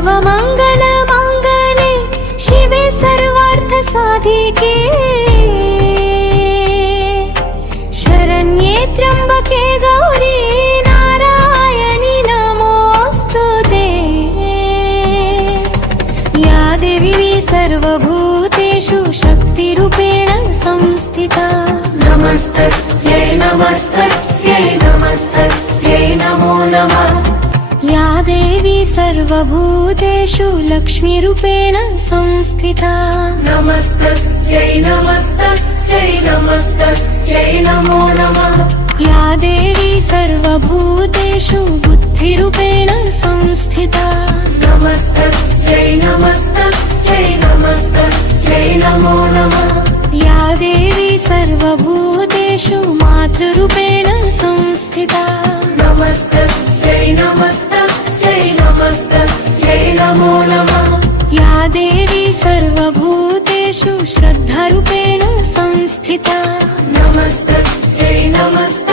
सर्वमङ्गलमाङ्गल्ये शिवे सर्वार्थसाधिके शरण्ये त्र्यम्बके गौरी नारायणि नमोऽस्तुते। या देवी सर्वभूतेषु शक्तिरूपेण संस्थिता नमस्तस्यै नमस्तस्यै नमस्तस्यै नमो नमः। या देवी सर्वभूतेषु लक्ष्मीरूपेण संस्थिता नमस्तस्यै नमस्तस्यै नमस्तस्यै नमो नमः। या देवी सर्वभूतेषु बुद्धिरूपेण संस्थिता नमस्तस्यै नमस्तस्यै नमस्तस्यै नमो नमः। या देवी सर्वभूतेषु मातृरूपेण संस्थिता नमस्तस्यै नमस्तस्यै नमस्तस्यै नमो नमः। या देवी सर्वभूतेषु श्रद्धारूपेण संस्थिता नमस्तस्यै नमस्तस्यै